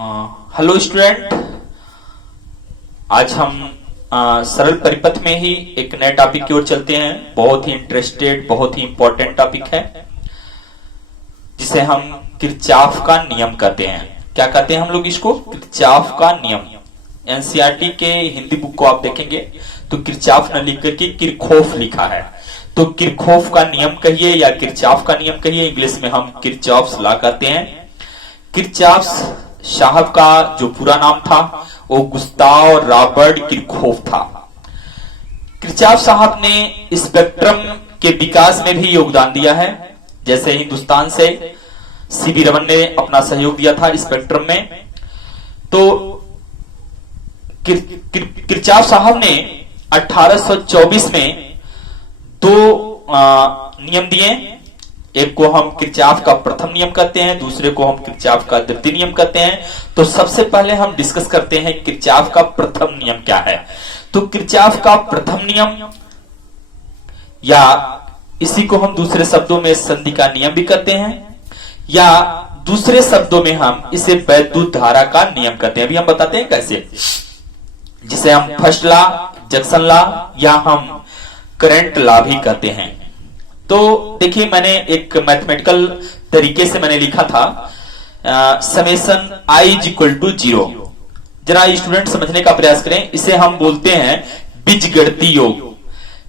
Hello student, आज हम सरल परिपथ में ही एक नए टॉपिक की ओर चलते हैं। बहुत ही इंटरेस्टेड, बहुत ही इंपॉर्टेंट टॉपिक है जिसे हम किरचॉफ का नियम कहते हैं। क्या कहते हैं हम लोग इसको? किरचॉफ का नियम। एनसीईआरटी के हिंदी बुक को आप देखेंगे तो किरचॉफ न लिख करके किरखोफ लिखा है, तो किरखोफ का नियम कहिए या किरचॉफ का नियम कहिए, इंग्लिश में हम किरचॉफ्स लॉ कहते हैं। किरचॉफ साहब का जो पूरा नाम था वो गुस्ताव रॉबर्ट किरखोफ था। किरचॉफ साहब ने स्पेक्ट्रम के विकास में भी योगदान दिया है। जैसे हिंदुस्तान से सीवी रमन ने अपना सहयोग दिया था स्पेक्ट्रम में, तो किरचॉफ साहब ने 1824 में दो नियम दिए। एक को हम किरचॉफ का प्रथम नियम कहते हैं, दूसरे को हम किरचॉफ का द्वितीय नियम कहते हैं। तो सबसे पहले हम डिस्कस करते हैं किरचॉफ का प्रथम नियम क्या है। तो किरचॉफ का प्रथम नियम, या इसी को हम दूसरे शब्दों में संधि का नियम भी कहते हैं, या दूसरे शब्दों में हम इसे वैद्युत धारा का नियम कहते हैं। अभी हम बताते हैं कैसे, जिसे हम फर्स्ट लॉ, जंक्शन लॉ या हम करंट लॉ भी कहते हैं। तो देखिए, मैंने एक मैथमेटिकल तरीके से मैंने लिखा था summation i is equal to 0। जरा स्टूडेंट समझने का प्रयास करें। इसे हम बोलते हैं बीजगणितीय योग,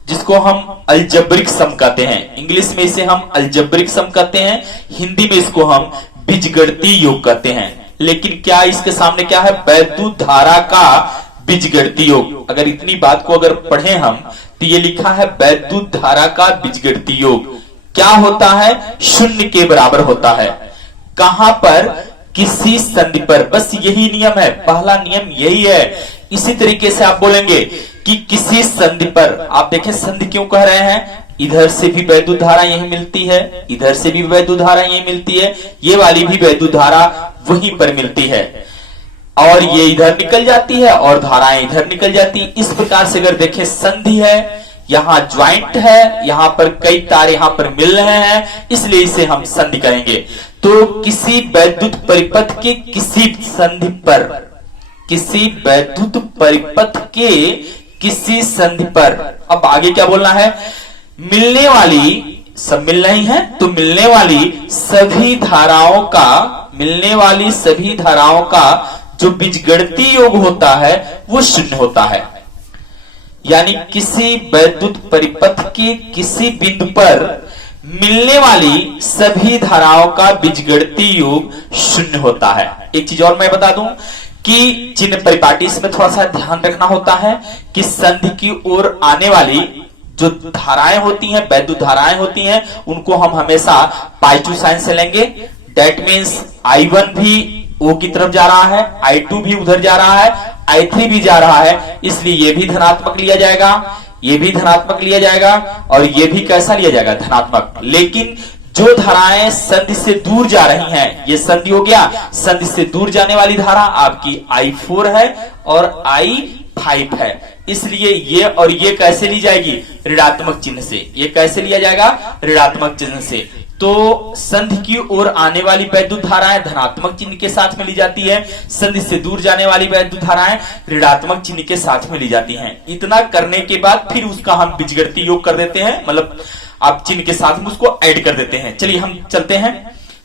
जिसको हम अलजेब्रिक सम कहते हैं। इंग्लिश में इसे हम अलजेब्रिक सम कहते हैं, हिंदी में इसको हम बीजगणितीय योग कहते हैं। लेकिन क्या इसके सामने क्या है? वैद्युत धारा का बीजगणितीय योग। अगर इतनी बात को अगर पढ़े हम तो ये लिखा है वैद्युत धारा का बीजगणितीय योग क्या होता है? शून्य के बराबर होता है। कहां पर? किसी संधि पर। बस यही नियम है, पहला नियम यही है। इसी तरीके से आप बोलेंगे कि किसी संधि पर। आप देखें संधि क्यों कह रहे हैं? इधर से भी वैद्युत धारा यही मिलती है, इधर से भी वैद्युत धारा यही मिलती है, ये वाली भी वैद्युत धारा वहीं पर मिलती है, और ये इधर निकल जाती है और धाराएं इधर निकल जाती है। इस प्रकार से अगर देखें संधि है, यहां ज्वाइंट है, यहां पर कई तार यहां पर मिल रहे हैं, इसलिए इसे हम संधि कहेंगे। तो किसी वैद्युत परिपथ के किसी संधि पर, किसी वैद्युत परिपथ के किसी संधि पर, अब आगे क्या बोलना है? मिलने वाली, सब मिल रही है तो मिलने वाली सभी धाराओं का, मिलने वाली सभी धाराओं का जो बीजगणितीय योग होता है वो शून्य होता है। यानी किसी वैद्युत परिपथ के किसी बिंदु पर मिलने वाली सभी धाराओं का बीजगणितीय योग शून्य होता है। एक चीज और मैं बता दूं कि चिन्ह परिपाटी, इसमें थोड़ा सा ध्यान रखना होता है कि संधि की ओर आने वाली जो धाराएं होती हैं, वैद्युत धाराएं होती हैं, उनको हम हमेशा पाई2 साइन से लेंगे। दैट मीन्स I1 भी O की तरफ जा रहा है, I2 भी उधर जा रहा है, I3 भी जा रहा है, इसलिए ये भी धनात्मक लिया जाएगा, ये भी धनात्मक लिया जाएगा, और ये भी कैसा लिया जाएगा? धनात्मक। लेकिन जो धाराएं संधि से दूर जा रही हैं, ये संधि हो गया, संधि से दूर जाने वाली धारा आपकी I4 है और I5 है, इसलिए ये और ये कैसे ली जाएगी? ऋणात्मक चिन्ह से। ये कैसे लिया जाएगा? ऋणात्मक चिन्ह से। तो संधि की ओर आने वाली वैद्युत धाराएं धनात्मक चिन्ह के साथ में ली जाती है, संधि से दूर जाने वाली वैद्युत धाराएं ऋणात्मक चिन्ह के साथ में ली जाती हैं। इतना करने के बाद फिर उसका हम बीजगणितीय योग कर देते हैं, मतलब आप चिन्ह के साथ में उसको ऐड कर देते हैं। चलिए हम चलते हैं।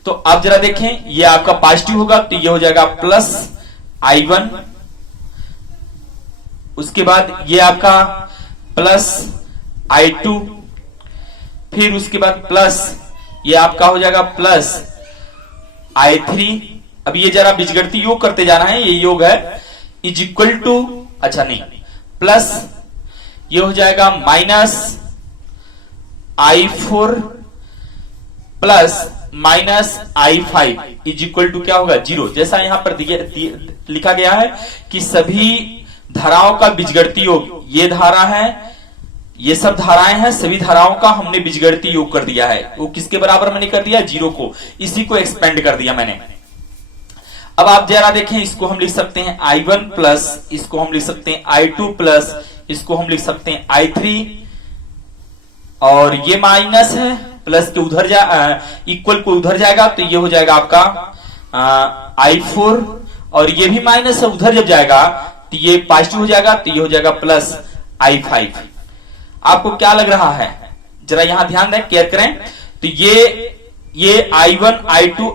तो आप जरा देखें, ये आपका पॉजिटिव होगा तो ये हो जाएगा प्लस I1, उसके बाद ये आपका प्लस I2, फिर उसके बाद प्लस ये आपका हो जाएगा प्लस I3। अब ये जरा बीजगणितीय योग करते जाना है, ये योग है इज इक्वल टू, अच्छा नहीं, प्लस ये हो जाएगा minus I4 plus minus I5 is equal to क्या होगा? 0। जैसा यहां पर लिखा गया है कि सभी धाराओं का बीजगणितीय योग, ये धारा है, ये सब धाराएं हैं, सभी धाराओं का हमने बीजगणितीय योग कर दिया है। वो किसके बराबर मैंने कर दिया? 0 को। इसी को एक्सपेंड कर दिया मैंने। अब आप जरा देखें, इसको हम लिख सकते हैं I1 प्लस, इसको हम लिख सकते हैं I2 प्लस, इसको हम लिख सकते हैं I3, और ये माइनस है, प्लस के उधर इक्वल को उधर जाएगा तो ये हो जाएगा आपका I4, और ये भी माइनस है, उधर जब जाएगा तो ये पॉजिटिव हो जाएगा, तो ये हो जाएगा प्लस I5। आपको क्या लग रहा है, जरा यहां ध्यान दें, केयर करें। तो ये I1 I2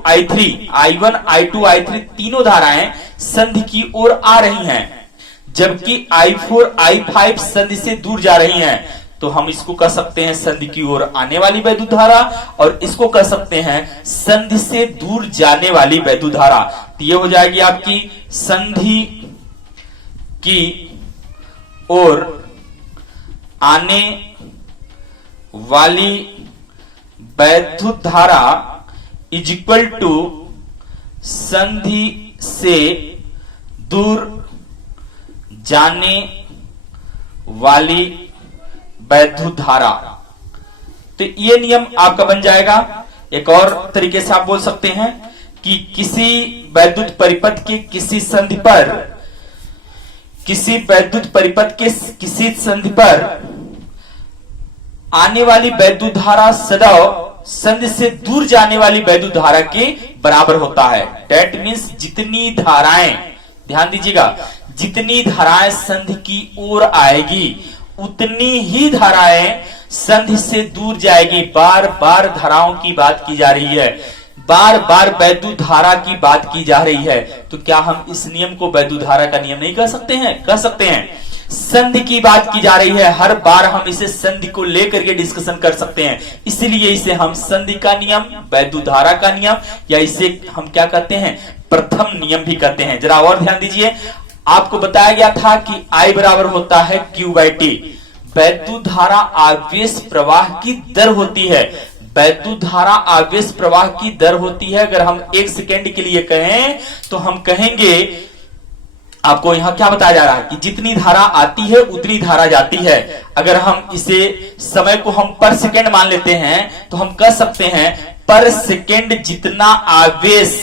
I3 तीनों धाराएं संधि की ओर आ रही हैं, जबकि I4 I5 संधि से दूर जा रही हैं। तो हम इसको कह सकते हैं संधि की ओर आने वाली वैद्युत धारा, और इसको कह सकते हैं संधि से दूर जाने वाली वैद्युत धारा। तो ये हो जाएगी आपकी संधि की ओर आने वाली वैद्युत धारा इज इक्वल टू संधि से दूर जाने वाली वैद्युत धारा। तो ये नियम आपका बन जाएगा। एक और तरीके से आप बोल सकते हैं कि किसी वैद्युत परिपथ के किसी संधि पर आने वाली वैद्युत धारा सदैव संधि से दूर जाने वाली वैद्युत धारा के बराबर होता है। डेट मीन्स जितनी धाराएं, ध्यान दीजिएगा, जितनी धाराएं संधि की ओर आएगी उतनी ही धाराएं संधि से दूर जाएगी। बार बार धाराओं की बात की जा रही है, बार बार वैद्युत धारा की बात की जा रही है। तो क्या हम इस नियम को वैद्युत धारा का नियम नहीं कह सकते हैं? कह सकते हैं। संधि की बात की जा रही है, हर बार हम इसे संधि को लेकर के डिस्कशन कर सकते हैं, इसलिए इसे हम संधि का नियम, वैद्युत धारा का नियम, या इसे हम क्या कहते हैं, प्रथम नियम भी कहते हैं। जरा और ध्यान दीजिए, आपको बताया गया था कि I बराबर होता है Q/T। वैद्युत धारा आवेश प्रवाह की दर होती है, वैद्युत धारा आवेश प्रवाह की दर होती है। अगर हम 1 सेकेंड के लिए कहें तो हम कहेंगे, आपको यहां क्या बताया जा रहा है कि जितनी धारा आती है उतनी धारा जाती है। अगर हम इसे समय को हम पर सेकेंड मान लेते हैं तो हम कह सकते हैं पर सेकेंड जितना आवेश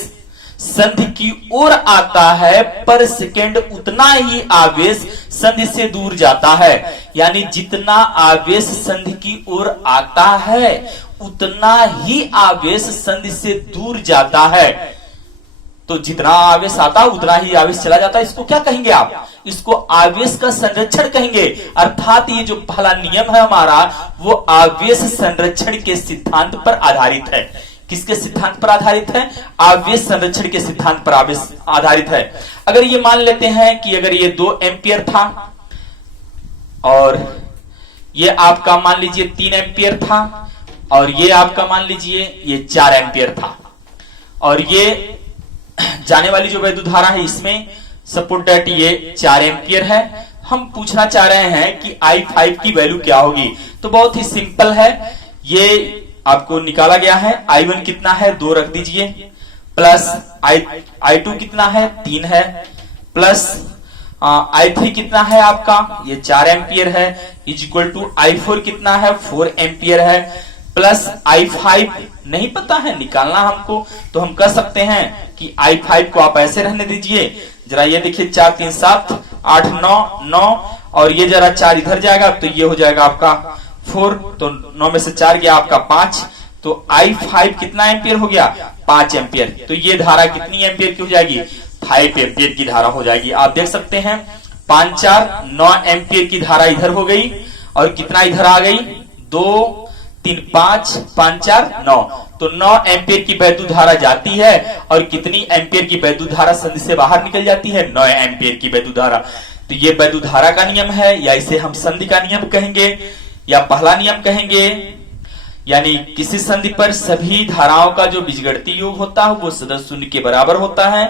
संधि की ओर आता है, पर सेकेंड उतना ही आवेश संधि से दूर जाता है। यानी जितना आवेश संधि की ओर आता है उतना ही आवेश संधि से दूर जाता है। तो जितना आवेश आता है उतना ही आवेश चला जाता है। इसको क्या कहेंगे आप? इसको आवेश का संरक्षण कहेंगे। अर्थात ये जो पहला नियम है हमारा, वो आवेश संरक्षण के सिद्धांत पर आधारित है। किसके सिद्धांत पर आधारित है? आवेश संरक्षण के सिद्धांत पर आधारित है। अगर ये मान लेते हैं कि अगर ये 2 एम्पियर था और ये आपका मान लीजिए 3 एम्पियर था और ये आपका मान लीजिए ये 4 एम्पियर था, और ये जाने वाली जो वैद्युत धारा है इसमें सपोज दैट ये 4 एम्पियर है। हम पूछना चाह रहे हैं कि I5 की वैल्यू क्या होगी। तो बहुत ही सिंपल है, ये आपको निकाला गया है। I1 कितना है, 2 रख दीजिए, प्लस I2 कितना है, 3 है, प्लस I3 कितना है आपका, ये 4 एम्पियर है, इज इक्वल टू I4 कितना है, 4 एम्पियर है, प्लस I5 नहीं पता है, निकालना हमको। तो हम कह सकते हैं कि I5 को आप ऐसे रहने दीजिए। जरा ये देखिए, 4 3 7 8 9 और ये जरा 4 इधर जाएगा तो ये हो जाएगा आपका 4, तो 9 में से 4 गया आपका 5, तो I5 कितना एम्पियर हो गया, 5 एम्पियर। तो ये धारा कितनी एम्पियर की हो जाएगी, 5 एम्पियर की धारा हो जाएगी। आप देख सकते हैं 5 4 9 एम्पियर की धारा इधर हो गई, और कितना इधर आ गई, 2 3 5 5 4 9, तो 9 एम्पियर की वैद्युत धारा जाती है, और कितनी एम्पियर की वैद्युत धारा संधि से बाहर निकल जाती है, 9 एम्पियर की वैद्युत धारा। तो ये वैद्युत धारा का नियम है, या इसे हम संधि का नियम कहेंगे, या पहला नियम कहेंगे। यानी किसी संधि पर सभी धाराओं का जो बीजगणितीय योग होता है वो सदैव 0 के बराबर होता है।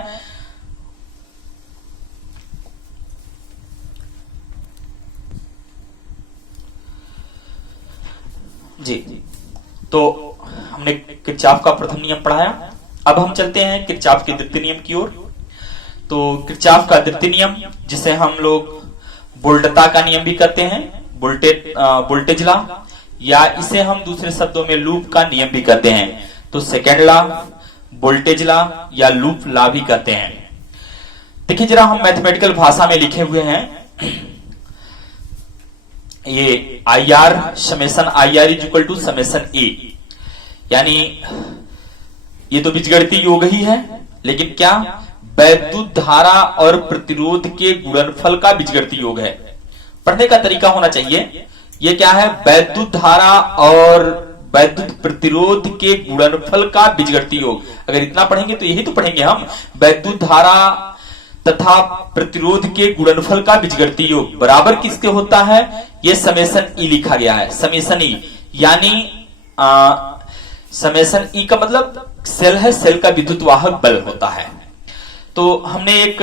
जी, तो हमने किरचॉफ का प्रथम नियम पढ़ाया। अब हम चलते हैं किरचॉफ के द्वितीय नियम की ओर। तो किरचॉफ का द्वितीय नियम, जिसे हम लोग वोल्टता का नियम भी कहते हैं, वोल्टेज लॉ, या इसे हम दूसरे शब्दों में लूप का नियम भी कहते हैं। तो सेकेंड लॉ, वोल्टेज लॉ या लूप लॉ भी कहते हैं। देखिए जरा, हम मैथमेटिकल भाषा में लिखे हुए हैं, ये IR summation IR is equal to summation A, यानी ये तो बीजगणितीय योग ही है, लेकिन क्या वैद्युत धारा और प्रतिरोध के गुणनफल का बीजगणितीय योग है। पढ़ने का तरीका होना चाहिए, ये क्या है, वैद्युत धारा और वैद्युत प्रतिरोध के गुणनफल का बीजगणितीय योग। अगर इतना पढ़ेंगे तो यही तो पढ़ेंगे हम, वैद्युत धारा तथा प्रतिरोध के गुणनफल का बीजगणितीय योग बराबर किसके होता है, ये समेशन ई लिखा गया है, समेशन ई, यानी समेशन ई का मतलब सेल है, सेल का विद्युत वाहक बल होता है। तो हमने एक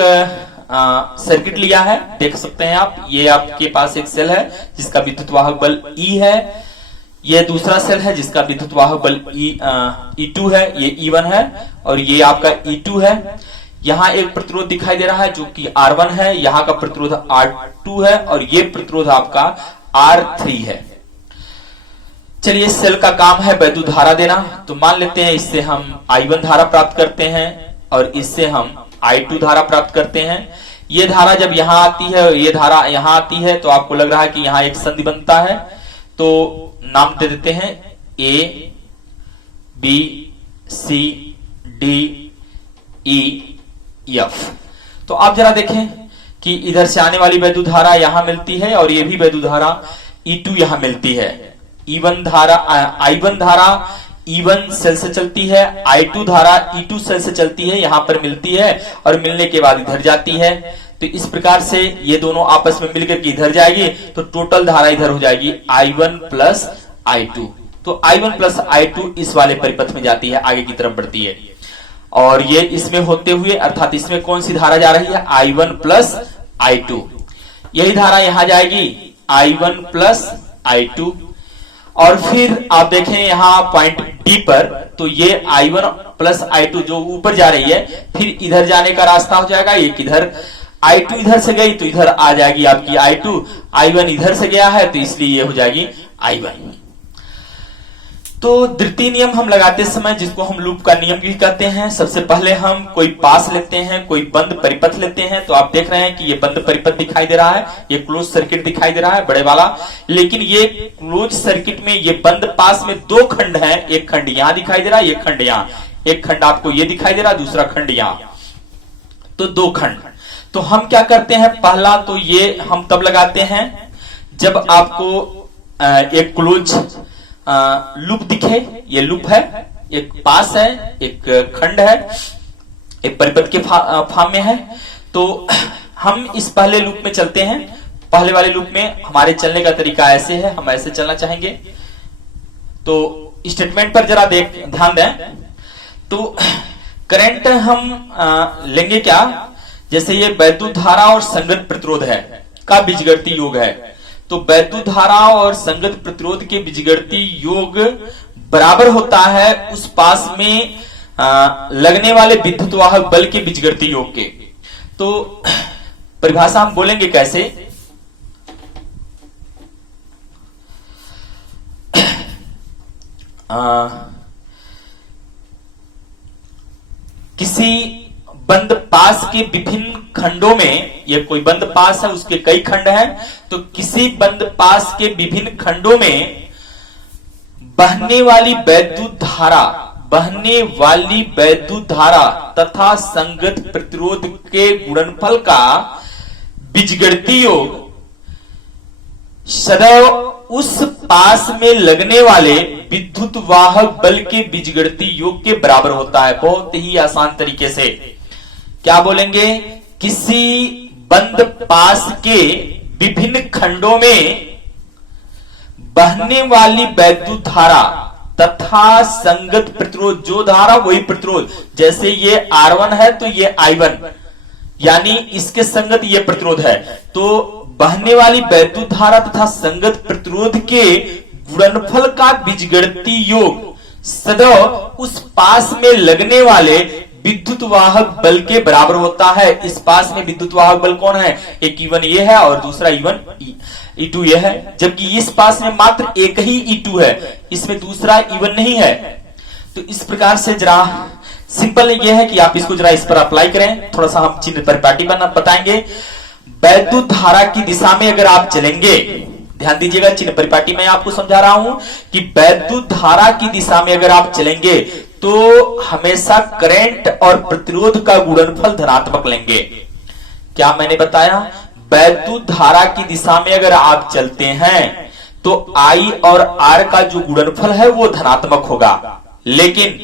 सर्किट लिया है, देख सकते हैं आप, ये आपके पास एक सेल है जिसका विद्युत वाहक बल ई है, ये दूसरा सेल है जिसका विद्युत वाहक बल E2 है, ये E1 है, और ये आपका E2 है। यहां एक प्रतिरोध दिखाई दे रहा है जो कि R1 है, यहां का प्रतिरोध R2 है, और ये प्रतिरोध आपका R3 है। चलिए, सेल का काम है वैद्युत धारा देना, तो मान लेते हैं इससे हम I1 धारा प्राप्त करते हैं और इससे हम I2 धारा प्राप्त करते हैं। ये धारा जब यहां आती है, ये धारा यहां आती है, तो आपको लग रहा है कि यहां एक संधि बनता है, तो नाम दे देते हैं A, B, C, D, E, F। तो आप जरा देखें कि इधर से आने वाली वैद्युत धारा यहां मिलती है और ये भी वैद्युत धारा E2 यहां मिलती है। I1 धारा E1 सेल से चलती है, I2 धारा E2 सेल से चलती है, यहां पर मिलती है और मिलने के बाद इधर जाती है। तो इस प्रकार से ये दोनों आपस में मिलकर के इधर जाएगी, तो टोटल धारा इधर हो जाएगी I1 प्लस I2। तो I1 प्लस I2 इस वाले परिपथ में जाती है, आगे की तरफ बढ़ती है, और ये इसमें होते हुए, अर्थात इसमें कौन सी धारा जा रही है, I1 प्लस I2। यही धारा यहां जाएगी I1 प्लस I2, और फिर आप देखें यहां पॉइंट डी पर, तो ये I1 प्लस I2 जो ऊपर जा रही है, फिर इधर जाने का रास्ता हो जाएगा, ये किधर I2 इधर से गई तो इधर आ जाएगी आपकी I2, I1 इधर से गया है तो इसलिए ये हो जाएगी I1। तो द्वितीय नियम हम लगाते समय, जिसको हम लूप का नियम भी कहते हैं, सबसे पहले हम कोई पास लेते हैं, कोई बंद परिपथ लेते हैं। तो आप देख रहे हैं कि ये बंद परिपथ दिखाई दे रहा है, ये क्लोज सर्किट दिखाई दे रहा है बड़े वाला, लेकिन ये क्लोज सर्किट में ये बंद पास में दो खंड हैं, एक खंड यहां दिखाई दे रहा है, एक खंड यहां, एक खंड आपको ये दिखाई दे रहा है, दूसरा खंड यहां, तो दो खंड। तो हम क्या करते हैं, पहला तो ये हम तब लगाते हैं जब आपको एक क्लोज लूप दिखे, ये लूप है, एक पास है, एक खंड है, एक परिपथ के फॉर्म में है। तो हम इस पहले लूप में चलते हैं। पहले वाले लूप में हमारे चलने का तरीका ऐसे है, हम ऐसे चलना चाहेंगे। तो स्टेटमेंट पर जरा ध्यान दें। तो करंट हम लेंगे क्या, जैसे ये वैद्युत धारा और संगत प्रतिरोध है का बीजगणितीय योग है, तो वैद्युत धारा और संगत प्रतिरोध के बीजगणितीय योग बराबर होता है उस पास में लगने वाले विद्युत वाहक बल के बीजगणितीय योग के। तो परिभाषा हम बोलेंगे कैसे, किसी बंद पास के विभिन्न खंडों में, ये कोई बंद पास है उसके कई खंड हैं, तो किसी बंद पास के विभिन्न खंडों में बहने वाली वैद्युत धारा तथा संगत प्रतिरोध के गुणनफल का बीजगणितीय योग सदैव उस पास में लगने वाले विद्युत वाहक बल के बीजगणितीय योग के बराबर होता है। बहुत ही आसान तरीके से क्या बोलेंगे, किसी बंद पास के विभिन्न खंडों में बहने वाली वैद्युत धारा तथा संगत प्रतिरोध, जो धारा वही प्रतिरोध, जैसे ये R1 है तो ये I1, यानी इसके संगत ये प्रतिरोध है, तो बहने वाली वैद्युत धारा तथा संगत प्रतिरोध के गुणनफल का बीजगणितीय योग सदैव उस पास में लगने वाले विद्युत वाहक बल के बराबर होता है। इस पास में विद्युत वाहक बल कौन है, एक E1 ये है और दूसरा E2 ये है, जबकि इस पास में मात्र एक ही E2 है, इसमें दूसरा E1 नहीं है। तो इस प्रकार से जरा सिंपल ये है कि आप इसको जरा इस पर अप्लाई करें। थोड़ा सा हम चिन्ह परिपाटी बताएंगे। वैद्युत धारा की दिशा में अगर आप चलेंगे, ध्यान दीजिएगा, चिन्ह परिपाटी में आपको समझा रहा हूं कि वैद्युत धारा की दिशा में अगर आप चलेंगे तो हमेशा करंट और प्रतिरोध का गुणनफल धनात्मक लेंगे। क्या मैंने बताया? वैद्युत धारा की दिशा में अगर आप चलते हैं तो I और R का जो गुणनफल है वो धनात्मक होगा, लेकिन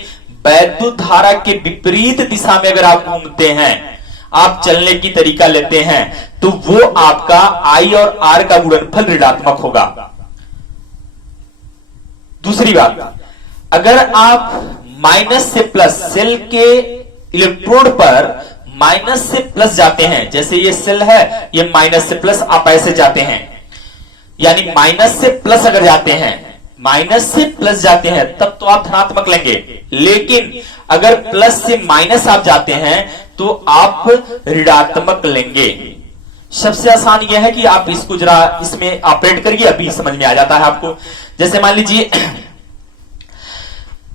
वैद्युत धारा के विपरीत दिशा में अगर आप घूमते हैं, आप चलने की तरीका लेते हैं, तो वो आपका I और R का गुणनफल ऋणात्मक होगा। दूसरी बात, अगर आप माइनस से प्लस, सेल के इलेक्ट्रोड पर माइनस से प्लस जाते हैं, जैसे ये सेल है, ये माइनस से प्लस आप ऐसे जाते हैं, यानी माइनस से प्लस अगर जाते हैं, माइनस से प्लस जाते हैं तब तो आप धनात्मक लेंगे, लेकिन अगर प्लस से माइनस आप जाते हैं तो आप ऋणात्मक लेंगे। सबसे आसान यह है कि आप इसको जरा इसमें ऑपरेट करिए, अभी समझ में आ जाता है आपको। जैसे मान लीजिए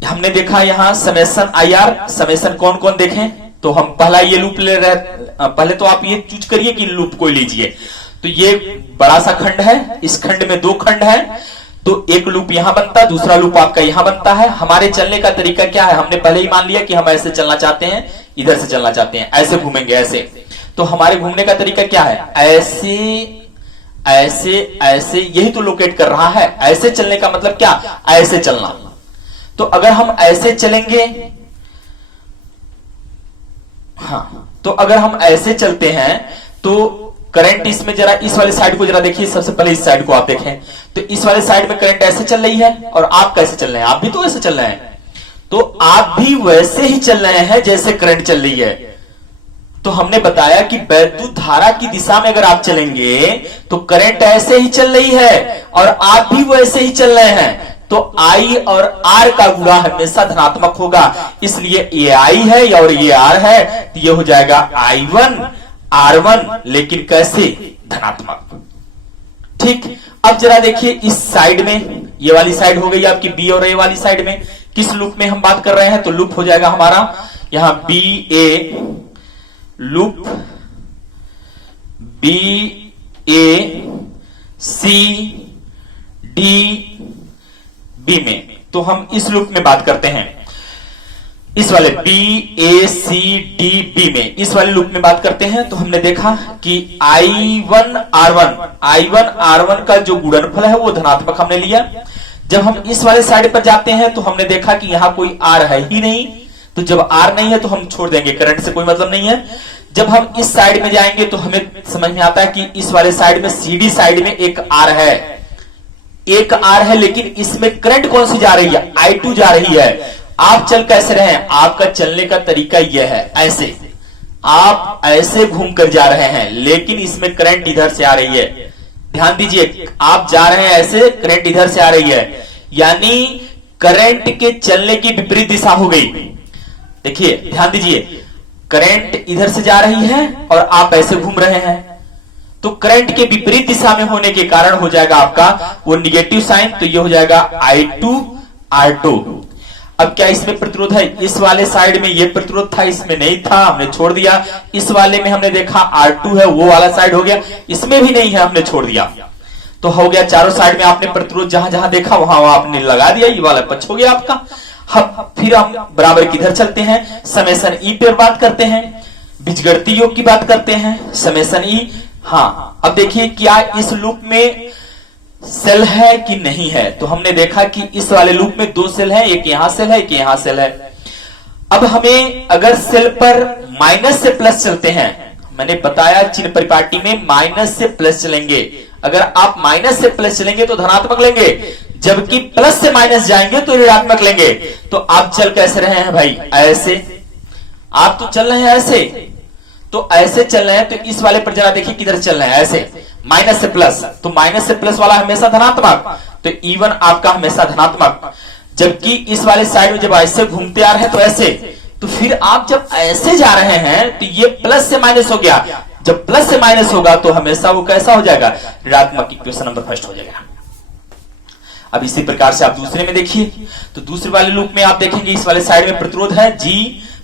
हमने देखा यहां समेशन IR, समेशन कौन कौन देखें, तो हम पहला ये लूप ले रहे, पहले तो आप ये चूज करिए कि लूप को लीजिए। तो ये बड़ा सा खंड है, इस खंड में दो खंड है, तो एक लूप यहां बनता है, दूसरा लूप आपका यहां बनता है। हमारे चलने का तरीका क्या है? हमने पहले ही मान लिया कि हम ऐसे चलना चाहते हैं, इधर से चलना चाहते हैं, ऐसे घूमेंगे ऐसे। तो हमारे घूमने का तरीका क्या है? ऐसे ऐसे ऐसे, यही तो लोकेट कर रहा है। ऐसे चलने का मतलब क्या? ऐसे चलना। तो अगर हम ऐसे चलेंगे, हाँ, तो अगर हम ऐसे चलते हैं तो करंट इसमें, जरा इस वाले साइड को जरा देखिए, सबसे पहले इस साइड को आप देखें, तो इस वाले साइड में करंट ऐसे चल रही है और आप कैसे चल रहे हैं? आप भी तो ऐसे चल रहे हैं, तो आप भी वैसे ही चल रहे हैं जैसे करंट चल रही है। तो हमने बताया कि वैद्युत धारा की दिशा में अगर आप चलेंगे तो करंट ऐसे ही चल रही है और आप भी वैसे ही चल रहे हैं, तो I और R का गुणा हमेशा धनात्मक होगा। इसलिए ये I है और ये R है, तो ये हो जाएगा I1 R1, लेकिन कैसे? धनात्मक। ठीक, अब जरा देखिए इस साइड में, ये वाली साइड हो गई आपकी B और A वाली साइड में, किस लूप में हम बात कर रहे हैं? तो लूप हो जाएगा हमारा यहां BA लूप, BACD में। तो हम इस लूप में बात करते हैं, इस वाले BACDB में, इस वाले लूप में बात करते हैं। तो हमने देखा कि I1 R1 का जो गुणनफल है वो धनात्मक हमने लिया। जब हम इस वाले साइड पर जाते हैं तो हमने देखा कि यहां कोई R है ही नहीं, तो जब R नहीं है तो हम छोड़ देंगे, करंट से कोई मतलब नहीं है। जब हम इस साइड में जाएंगे तो हमें समझ में आता है कि इस वाले साइड में CD साइड में एक R है, एक R है, लेकिन इसमें करंट कौन सी जा रही है? I2 जा रही है। आप चल कैसे रहे हैं? आपका चलने का तरीका यह है, ऐसे आप ऐसे घूम कर जा रहे हैं, लेकिन इसमें करंट इधर से आ रही है। ध्यान दीजिए, आप जा रहे हैं ऐसे, करंट इधर से आ रही है, यानी करंट के चलने की विपरीत दिशा हो गई। देखिए ध्यान दीजिए, करंट इधर से जा रही है और आप ऐसे घूम रहे हैं, तो करंट के विपरीत दिशा में होने के कारण हो जाएगा आपका वो निगेटिव साइन, तो ये हो जाएगा I2 R2। अब क्या इसमें प्रतिरोध है? इस वाले साइड में ये प्रतिरोध था, इसमें नहीं था, हमने छोड़ दिया। इस वाले में हमने देखा R2 है, वो वाला साइड हो गया, इसमें भी नहीं है, हमने छोड़ दिया। तो हो गया चारों साइड में आपने प्रतिरोध जहां जहां देखा वहां आपने लगा दिया, ये वाला पक्ष हो गया आपका। फिर हम बराबर किधर चलते हैं? समेशन E पर बात करते हैं, बीजगणितीय योग की बात करते हैं, समेशन E। हाँ, अब देखिए क्या इस लूप में सेल है कि नहीं है? तो हमने देखा कि इस वाले लूप में दो सेल है, एक यहां सेल है, एक यहां सेल है। अब हमें अगर सेल पर माइनस से प्लस चलते हैं, मैंने बताया चिन्ह परिपाटी में माइनस से प्लस चलेंगे, अगर आप माइनस से प्लस चलेंगे तो धनात्मक लेंगे, जबकि प्लस से माइनस जाएंगे तो ऋणात्मक लेंगे। तो आप चल कैसे रहे हैं भाई? ऐसे। आप तो चल रहे हैं ऐसे, तो ऐसे चल रहे हैं, तो इस वाले पर जरा देखिए किधर चल रहे हैं? ऐसे, माइनस से प्लस, तो माइनस से प्लस वाला हमेशा धनात्मक, तो E1 आपका हमेशा धनात्मक। जबकि इस वाले साइड में जब ऐसे घूमते आ रहे हैं तो ऐसे, तो फिर आप जब ऐसे जा रहे हैं तो ये प्लस से माइनस हो गया, जब प्लस से माइनस होगा तो हमेशा वो कैसा हो जाएगा? ऋणात्मक। इक्वेशन नंबर फर्स्ट हो जाएगा। अब इसी प्रकार से आप दूसरे में देखिए, तो दूसरे वाले लूप में आप देखेंगे इस वाले साइड में प्रतिरोध है G।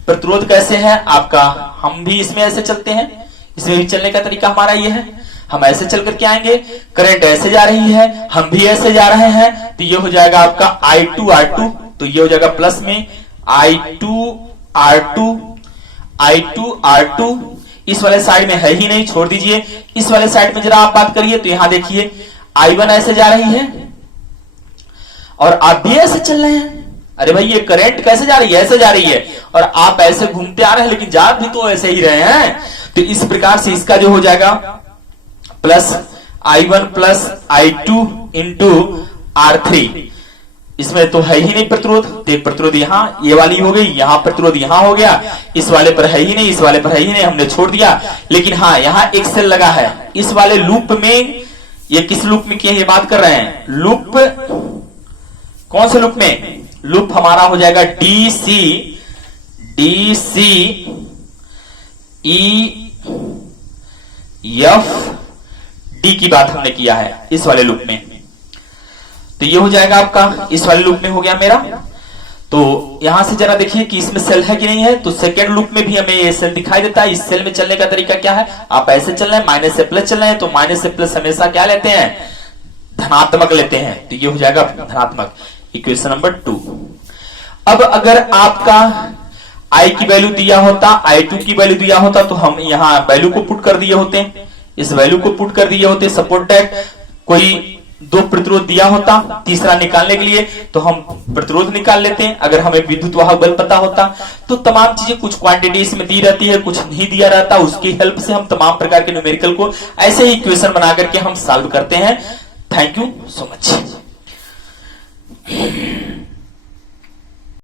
प्रतिरोध कैसे है आपका? हम भी इसमें ऐसे चलते हैं, इसमें भी चलने का तरीका हमारा ये है, हम ऐसे चल करके आएंगे, करंट ऐसे जा रही है, हम भी ऐसे जा रहे हैं, तो ये हो जाएगा आपका I2 R2, तो ये हो जाएगा प्लस में I2R2 इस वाले साइड में है ही नहीं, छोड़ दीजिए। इस वाले साइड में जरा आप बात करिए तो यहां देखिए I1 ऐसे जा रही है और आप भी ऐसे चल रहे हैं। अरे भाई ये करंट कैसे जा रही है? ऐसे जा रही है और आप ऐसे घूमते आ रहे हैं, लेकिन जा भी तो ऐसे ही रहे हैं। तो इस प्रकार से इसका जो हो जाएगा plus I1 plus I2 into R3। इसमें तो है ही नहीं प्रतिरोध, तो एक प्रतिरोध यहां ये वाली हो गई, यहां प्रतिरोध यहां हो गया, इस वाले पर है ही नहीं, इस वाले पर है ही नहीं, हमने छोड़ दिया। लेकिन हाँ यहां एक सेल लगा है इस वाले लूप में। ये किस लूप में किए ये बात कर रहे हैं? लूप कौन से लूप में? लूप हमारा हो जाएगा DC EF D की बात हमने किया है इस वाले लूप में। तो ये हो जाएगा आपका इस वाले लूप में हो गया मेरा। तो यहां से जरा देखिए कि इसमें सेल है कि नहीं है। तो सेकेंड लूप में भी हमें ये सेल दिखाई देता है। इस सेल में चलने का तरीका क्या है? आप ऐसे चल रहे हैं, माइनस से प्लस चल रहे हैं, तो माइनस से प्लस हमेशा क्या लेते हैं? धनात्मक लेते हैं। तो ये हो जाएगा धनात्मक, इक्वेशन नंबर 2। अब अगर आपका I की वैल्यू दिया होता, I2 की वैल्यू दिया होता, तो हम यहां वैल्यू को पुट कर दिए होते, इस वैल्यू को पुट कर दिए होते। सपोर्ट दैट कोई दो प्रतिरोध दिया होता तीसरा निकालने के लिए, तो हम प्रतिरोध निकाल लेते हैं। अगर हमें विद्युत वाहक बल पता होता तो तमाम चीजें, कुछ क्वांटिटी इसमें दी रहती है, कुछ नहीं दिया रहता, उसकी हेल्प से हम तमाम प्रकार के न्यूमेरिकल को ऐसे ही इक्वेशन बना करके हम सॉल्व करते हैं। Thank you so much.